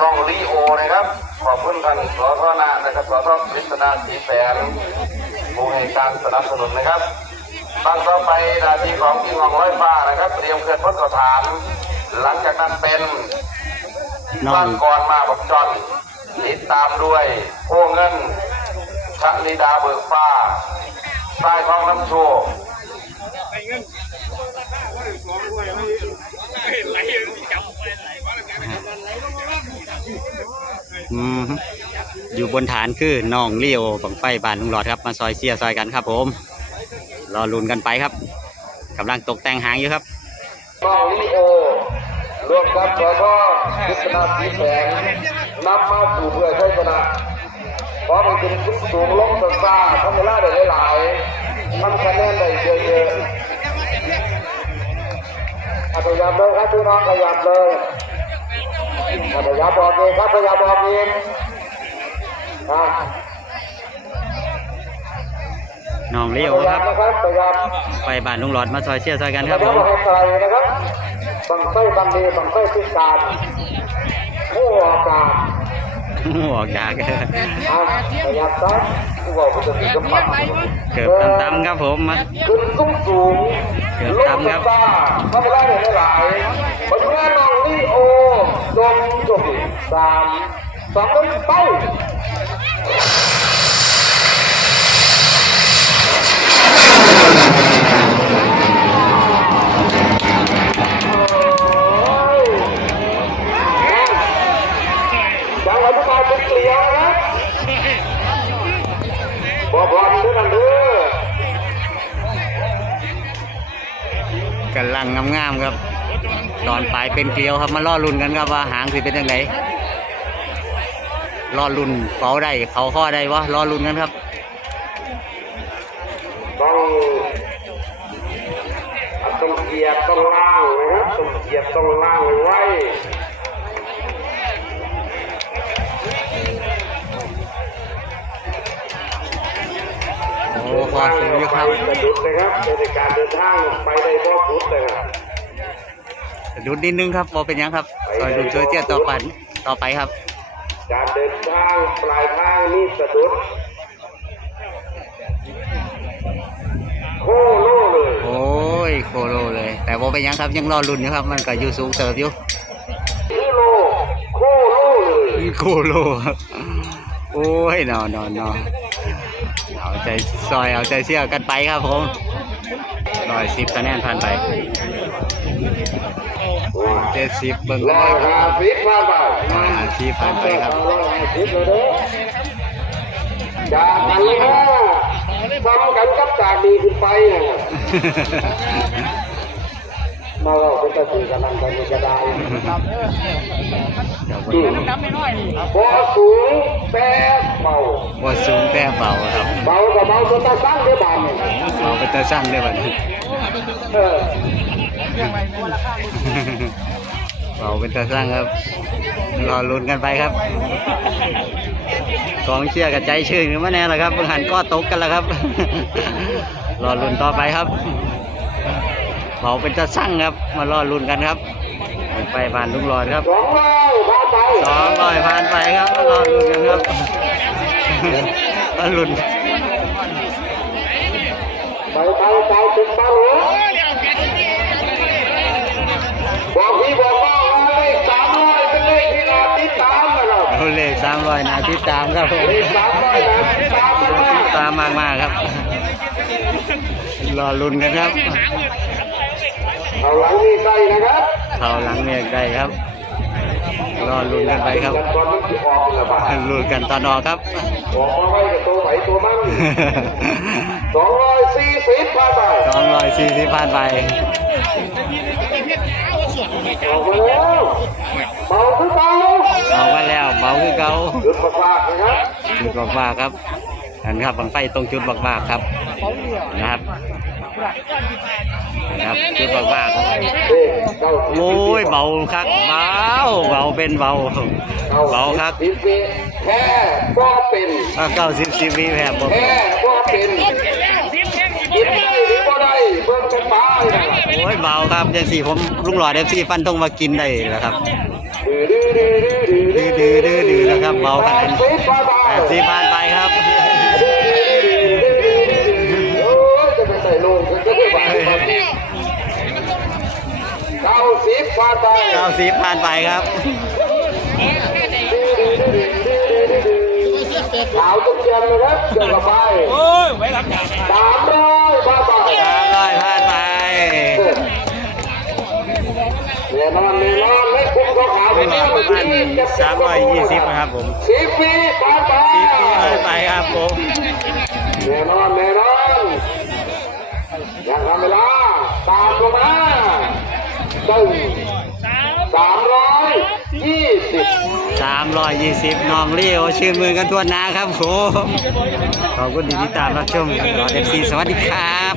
น้องลีโอนะครับ ขอบคุณท่านสทนานะครับสทกฤษณาสีแสนผู้ให้การสนับสนุนนะครับตั้งต่อไปหนาทีของพี่งองร้อยฟ้านะครับ เตรียมเคลื่อนพ้นสถาน หลังจากนั้นเป็นน้อบ้างนกรมาบอกจอนติดตามด้วยโอ้เงินชะลีดาเบิกฟ้าใต้ท้องน้ำโชค อืมอยู่บนฐานคือน้องเลี้ยวบังไฟบานลุงหลอดครับ มาซอยเสียซอยกันครับ ผม รอลุนกันไปครับกำลังตกแต่งหางอยู่ครับน้องลีโอรวมกับสทกฤษณาสีแสงนำมาสู่เพื่อใช้ชนะเพราะมันเป็นสูงสูงลงสัซ่าทำเวลาได้หลายทำคะแนนได้เยอะๆพยายามเลยครับพี่น้องพยายามเลย พยายามบอกเองครับพยายามบอกเองอะน้องเลี้ยวพยาคยารัมบนะครับพยายามไฟบานลุงหลอดมาซอยเสียซอยกันคครัรับบผผมมให้ไกลนะครับบังไฟบังดีบังไฟพิการผู้ออกกาศออกยากอะพยายามครับผู้บอกผู้จะมีกำลังเกือบตำๆครับผมมาขึ้นสูงสูงเกือบลงต่ำครับตาทำเวลาได้หลายๆปัจจุบันน้องลีโอจงจบ สามสองหนึ่งไปยังอธิบาเป็นเสียงนะบอกบอลด้วยกันด้อกำลังงามๆครับ ตอนปลายเป็นเกลียวครับ มาล่อลุนกันครับว่าหางสิเป็นยังไง ล่อลุ่นเฝ้าได้เขาข้อได้วะล่อลุ่นกันครับต้องต้องเหยียบต้องล่างนะครับต้องเหยียบต้องล่างไว้โอ้คอสูงอยู่ครับสะดุดนะครับในการเดินทางไปได้บ่สุดเลยครับดูดนิดนึงครับบอเป็นหยังครับซอยดูช่วยเตี้ยต่อไปต่อไปครับ การเดินทางปลายทางนี่สะดุดโคโล่เลย โอ้ยโคโลเลย แต่บอเป็นหยังครับยังรอลุ่นอยู่ครับ มันก็อยู่สูงเติบอยู่กิโลโคโล่เลยโคโลครับโอ้ยนอนนอนนอนเอาใจซอยเอาใจเสียกันไปครับผมร้อยสิบคะแนนผ่านไปเจ็ดสิบเบิ่งรกันอเลยคหารับสิบผ่านไปร้อยห้าสิบผ่านไปครับรอหาสิบเลยเด้อจากอันนี้ห้าซ้ำกันกับจากดีขึ้นไปนะ มาเราเป็นตะสีกันนั่นกันนี่ก็ได้เดี๋ยวอืมพอสูงแต่เบาว่าสูงแต่เบาครับเบาก็เบาจนตาสั้นได้บานเนี่เบาเป็นตาสั่งได้บัดนี้เบาเป็นตาสั่งครับรอลุ้นกันไปครับกองเชียร์กับใจชื่นกันมาแน่ละครับเพิ่งหันก็ตกกันแล้วครับ รอลุ้นต่อไปครับ เบาเป็นตาสั่งครับ มารอลุ้นกันครับไปบ้านลุงหลอดครับสองร้อยพาไปสองร้อยผ่านไปครับมารอลุ้นกันครับรอลุ้นไปไปไปถึงบ้านหลวงบอกพี่บอกน้องว่าเลขสามร้อยเป็นเลขที่นาติดตามนะครับเอาเลขสามร้อยนาทีตามครับผมเลขสามร้อยนาติดตามนะคตารับมมากมากๆครับรอลุ้นกันครับ เอาหลังนี่ใกล้นะครับเขาหลังเมฆได้ครับ รอลุ้นกันไปครับตอนมันจะออกละบาทลุ้นกันตอนออกครับออกมาไว้กับตัวไหนตัวมันสองร้อยสี่สิบพาไปสองร้อยสี่สิบผ่านไปออกมาแล้วเบาขึ้นเบาออกมาแล้วเบาคือเก่าหยุดประสาทนะครับจุดบักบากครับ นั่นครับบังไฟตรงจุดบักบากครับนะครับนะครับจุดบักบากเด็กเก้าสิบโอ้ยเบาครับเบาเบาเป็นเบาเบาครับสิบปีแค่ก็เป็นถ้าเก้าสิบสิบวิแผลบแค่ก็เป็นกินได้หรือก็ได้เบิ่งเป็นป้ายนะโอ้ยเบาครับยังสี่ผมลุงหลอดเอฟซีฟันธงมากินได้แล้วครับดื้อดื้อดื้อดื้อดื้อเบาขนาดนี้สิบผ่านไปแปดสิบผ่านไปครับ เก้าสิบผ่านไปครับขาวตุ้มเจียมนะครับเจอกับไปโอ้ยไว้รับจ่ายสามร้อยผ่านไปสามร้อยผ่านไปเนี่ยนอนเนี่ยนอนไม่คุ้มก็ขาวประมาณประมาณสามร้อยยี่สิบนะครับผมสิบปีผ่านไปสิบผ่านไปครับผมเนี่ยนอนเนี่ยนอนยังทำเวลาตามลงมาตึงสามร้อ ยี่สิบสามร้อยยี่สิบน้องเลี้ยวชื่นมือกันทั่วหน้าครับผมขอบคุณที่ติดตามรับชมรอเอฟซีสวัสดีครับ